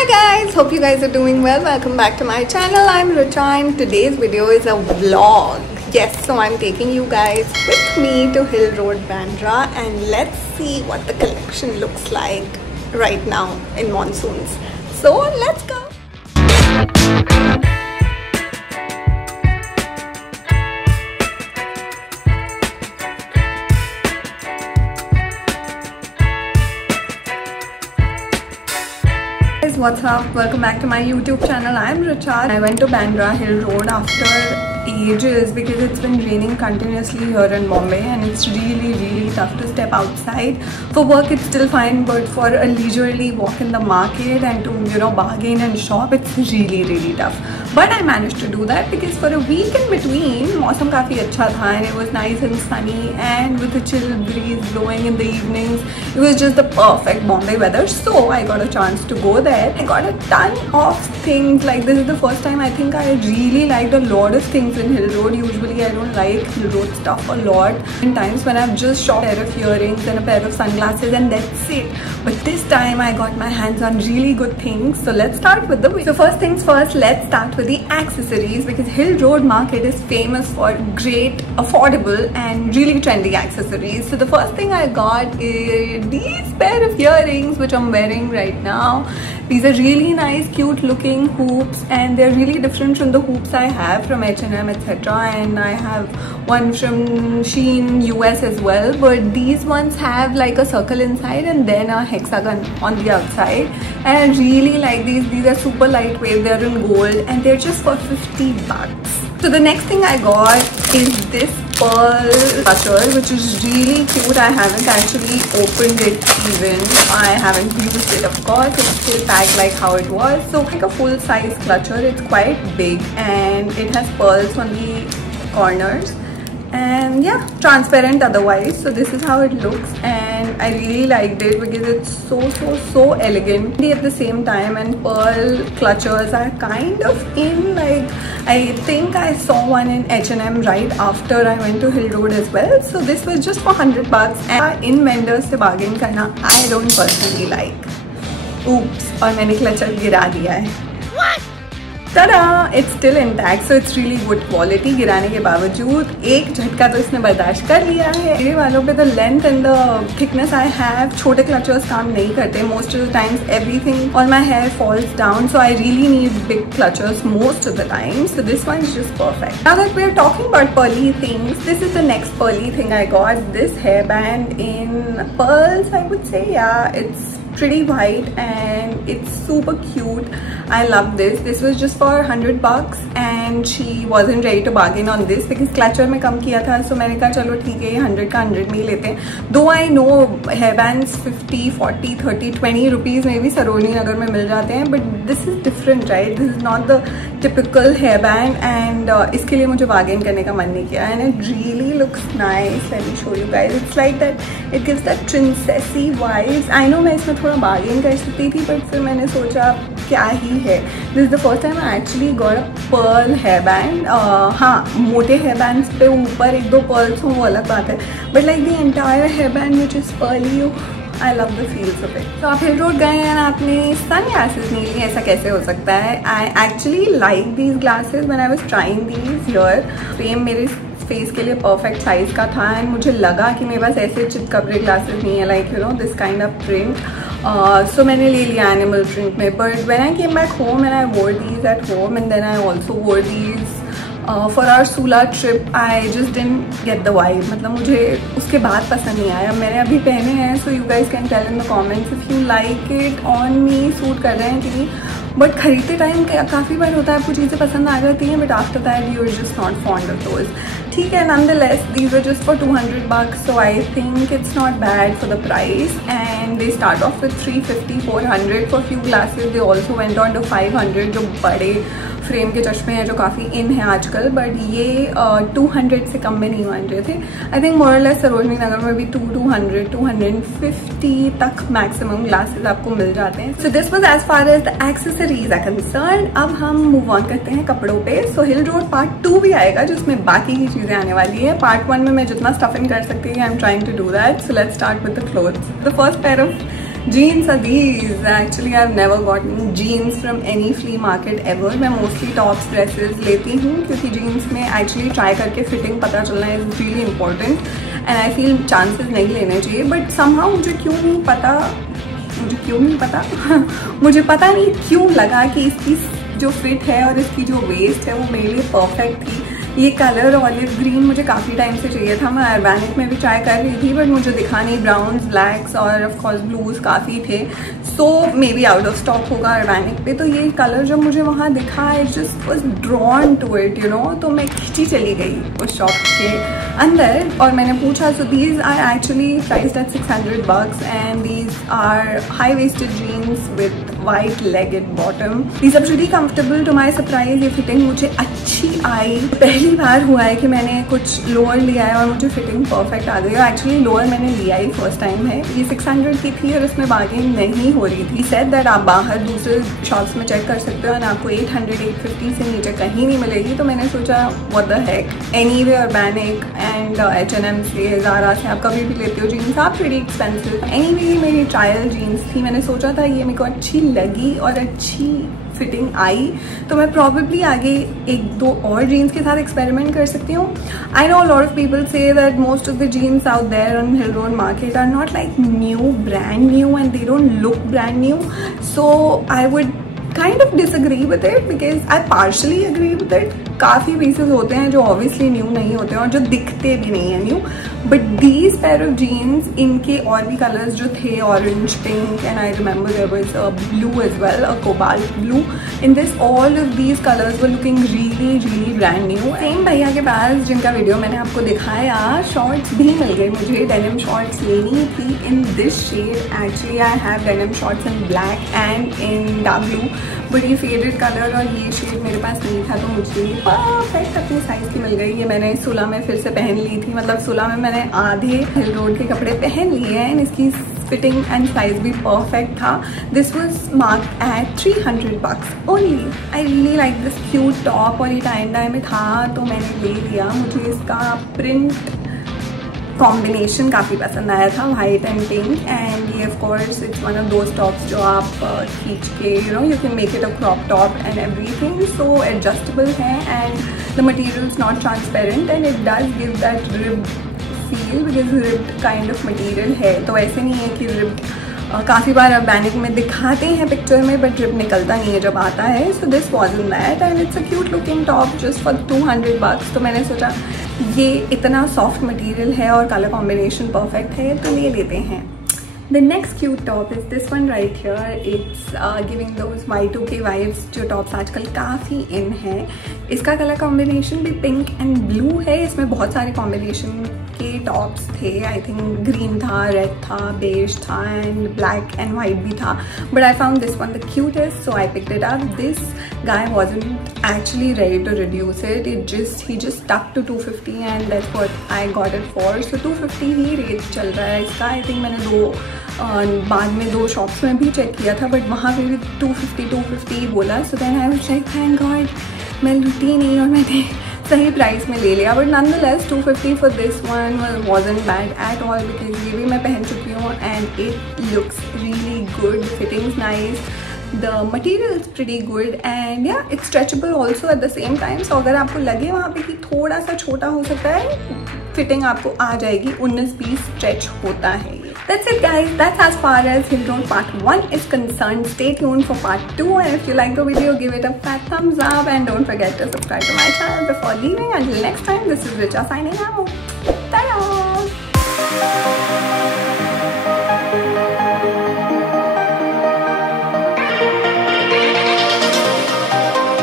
Hi guys, hope you guys are doing well. Welcome back to my channel. I'm Richa and today's video is a vlog. Yes, so I'm taking you guys with me to Hill Road, Bandra, and let's see what the collection looks like right now in monsoons. So let's go. What's up? Welcome back to my YouTube channel. I'm Richa. I went to Bandra Hill Road after ages because it's been raining continuously here in Bombay and it's really tough to step outside. For work it's still fine, but for a leisurely walk in the market and to bargain and shop, it's really tough. But I managed to do that because for a week in between मौसम काफ़ी अच्छा था and it was nice and sunny, and with a chill breeze blowing in the evenings, it was just the perfect Bombay weather. So I got a chance to go there. I got a ton of things. Like, this is the first time I think I really liked a lot of things in Hill Road. Usually I don't like Hill Road stuff a lot. In times when I've just shopped a pair of earrings and a pair of sunglasses and that's it. But this time I got my hands on really good things. So let's start with the So first things first, let's start with the accessories, because Hill Road market is famous for great, affordable and really trendy accessories. So the first thing I got is these pair of earrings which I'm wearing right now. These are really nice, cute looking hoops, and they're really different from the hoops I have from H&M, etc. And I have one from Shein US as well, but these ones have like a circle inside and then a hexagon on the outside. And I really like these. These are super lightweight, they're in gold and they're just for 50 bucks. So the next thing I got is this pearl clutcher, which is really cute. I haven't actually opened it even. I haven't used it, of course. It's still packed like how it was. So like a full size clutcher. It's quite big and it has pearls on the corners. And yeah, transparent otherwise. So this is how it looks, and I really liked it because it's so elegant at the same time. And pearl clutchers are kind of in, like, I think I saw one in H&M right after I went to Hill Road as well. So this was just for 100 bucks, and in vendors se bargain karna I don't personally like. Oops, और मैंने clutcher गिरा दिया है. Ta-da! It's still intact, so it's really good quality. गिराने के बावजूद एक झटका तो इसने बर्दाश्त कर लिया है. मेरे वालों पे the length and the thickness I have, छोटे clutchers काम नहीं करते. Most of the times everything on my hair falls down, so I really need big clutchers most of the time. So this one is just perfect. Now that we're talking about pearly things, this is the next pearly thing I got. This hairband in pearls, I would say. Yeah, it's pretty white and it's super cute. I love this. This was just for 100 bucks and she wasn't ready to bargain on this because clutcher में कम किया था. So मैंने कहा चलो ठीक है, 100 का 100 में ही लेते हैं. Though I know hairbands 50, 40, 30, 20 rupees में भी सरोजनी नगर में मिल जाते हैं, but this is different, right? This is not the typical hairband, and इसके लिए मुझे bargain करने का मन नहीं किया. And it really looks nice. Let me show you guys. It's like that. It gives that princessy vibes. I know मैं इसमें थोड़ा bargain कर सकती थी, but फिर मैंने सोचा क्या ही है. This is the first time I actually got a pearl hairband. हाँ, मोटे hairbands पे ऊपर एक दो pearls हो वो अलग बात है, but like the entire hairband which is pearly, I love the feels of it. तो आप हिल रोड गए हैं, आपने sunglasses नहीं लिए, ऐसा कैसे हो सकता है? I actually like these glasses when I was trying these here. Frame मेरे फेस के लिए परफेक्ट साइज का था एंड मुझे लगा कि मेरे पास ऐसे चितकबरे ग्लासेस नहीं है, like this kind of print. So मैंने ले लिया एनिमल प्रिंट में. But when I came back home and I wore these at home and then I also wore these for our Sula trip, I just didn't get the vibe. मतलब मुझे उसके बाद पसंद नहीं आया. मैंने अभी पहने हैं, so you guys can tell in the comments if you like it on me, suit कर रहे हैं कि नहीं. बट खरीदते टाइम काफ़ी बार होता है आपको चीज़ें पसंद आ जाती हैं, but after that you are just not fond of those. ठीक है, nonetheless these were just for 200 bucks, so I think it's not bad for the price. And they start off with 350, 400 for few glasses. They also went on to 500, जो बड़े फ्रेम के चश्मे हैं जो काफ़ी इन है आजकल, बट ये 200 से कम में नहीं मान रहे थे. आई थिंक मोर और लेस सरोजनी नगर में भी 200, 250 तक मैक्सिमम ग्लासेस आपको मिल जाते हैं. So this was as far as the accessories are concerned. अब हम मूव ऑन करते हैं कपड़ों पे. सो हिल रोड पार्ट 2 भी आएगा जिसमें बाकी की चीज़ें आने वाली है. पार्ट 1 में मैं जितना स्टफिंग कर सकती हूँ, I am trying to do that. So let's start with the clothes. The first pair of Jeans are these. Actually, I've never gotten jeans from any flea market ever. मैं mostly tops, dresses लेती हूँ क्योंकि jeans में actually try करके fitting पता चलना is really important and I feel chances नहीं लेने चाहिए. But somehow मुझे क्यों पता नहीं क्यों लगा कि इसकी जो फिट है और इसकी जो वेस्ट है वो मेरे लिए परफेक्ट थी. ये कलर ऑलिव ग्रीन मुझे काफ़ी टाइम से चाहिए था. मैं अर्बैनिक में भी ट्राई कर रही थी बट मुझे दिखा नहीं. ब्राउन्स, ब्लैक्स और ऑफ कोर्स ब्लूज काफ़ी थे. So maybe out of stock होगा अर्बैनिक पे. तो ये कलर जब मुझे वहाँ दिखा I just was drawn to it you know. तो मैं खिंची चली गई उस शॉप के अंदर और मैंने पूछा. So these are actually priced at $600 and these are high waisted jeans with white legged bottom. These are pretty comfortable. To my surprise ये फिटिंग मुझे अच्छी आई. पहली बार हुआ है कि मैंने कुछ लोअर लिया है और मुझे फिटिंग परफेक्ट आ गई. एक्चुअली लोअर मैंने लिया ही फर्स्ट टाइम है. ये 600 की थी और इसमें बार्गेन नहीं हो रही थी. सेड दैट आप बाहर दूसरे शॉप्स में चेक कर सकते हो और आपको 800-850 से नीचे कहीं नहीं मिलेगी. तो मैंने सोचा what the heck, anyway Urbanic and H&M से, ज़ारा से आप कभी भी लेते हो जीन्स आप प्रीटी एक्सपेंसिव. एनीवे मेरी ट्रायल जीन्स थी. मैंने सोचा था ये मेरे को अच्छी लगी और अच्छी फिटिंग आई तो मैं प्रॉबेबली आगे 1-2 और जीन्स के साथ एक्सपेरिमेंट कर सकती हूँ. I know lot of people say that most of the jeans out there on Hill Road market are not like new, brand new and they don't look brand new. So I would kind of disagree with it because I partially agree with it. काफ़ी पीसेस होते हैं जो obviously new नहीं होते हैं और जो दिखते भी नहीं है new. But these pair of jeans, इनके और भी कलर्स जो थे, orange, pink and I remember there was a blue as well, a cobalt blue. In this all of these colours were looking really brand new. Same भैया के पास जिनका वीडियो मैंने आपको दिखाया शॉर्ट्स भी मिल गए मुझे. डेनिम शॉर्ट्स लेनी थी in this shade. Actually I have denim shorts in black and in dark blue but ये फेवरेट कलर और ये शेड मेरे पास नहीं था तो मुझे परफेक्ट अपनी साइज़ की मिल गई. ये मैंने सुला में फिर से पहन ली थी. मतलब सुला में मैंने आधे हिल रोड के कपड़े पहन लिए हैं एंड इसकी फिटिंग एंड साइज भी परफेक्ट था. This was marked at $300 only. I really like this cute top और ये टाई एंड डाई में था तो मैंने ले लिया. मुझे इसका प्रिंट कॉम्बिनेशन काफ़ी पसंद आया था, वाइट एंड पिंक. एंड ये of course it's one of those tops जो आप खींच के you can make it a crop top and everything. So adjustable है and the material is not transparent and it does give that ribbed feel because ribbed kind of material है. तो ऐसे नहीं है कि रिब्ड काफ़ी बार अर्बैनिक में दिखाते हैं पिक्चर में बट रिब निकलता नहीं है जब आता है. So this was in that and it's a cute looking top just for $200. तो मैंने सोचा ये इतना सॉफ्ट मटेरियल है और कलर कॉम्बिनेशन परफेक्ट है तो ले लेते हैं. The next cute top is this one right here. It's giving those Y2K vibes जो टॉप्स आजकल काफ़ी इन है. इसका कलर कॉम्बिनेशन भी पिंक एंड ब्लू है. इसमें बहुत सारे कॉम्बिनेशन के टॉप्स थे. आई थिंक ग्रीन था, रेड था, बेज था एंड ब्लैक एंड वाइट भी था. But I found this one the cutest so I picked it up. This guy wasn't actually ready to reduce it. He just stuck to 250 and that's what I got it for. So 250 ही रेट चल रहा है इसका. I think मैंने बाद में 2 शॉप्स में भी चेक किया था बट वहाँ पे भी 250 बोला. So then I was like thank God मैं लूटी नहीं और मैंने सही प्राइस में ले लिया. But nonetheless 250 for this one wasn't bad at all because ये भी मैं पहन चुकी हूँ and it looks really good. Fitting's nice. The material is pretty good and yeah, it's stretchable also at the same time. So अगर आपको लगे वहाँ पे कि थोड़ा सा छोटा हो सकता है, फिटिंग आपको आ जाएगी. 19-20 स्ट्रेच होता है ये. That's it guys. That's as far as Hill Road Part 1 is concerned. Stay tuned for Part 2 and if you like the video, give it a fat thumbs up and don't forget to subscribe to my channel before leaving. Until next time, this is Richa signing out. Ta-da!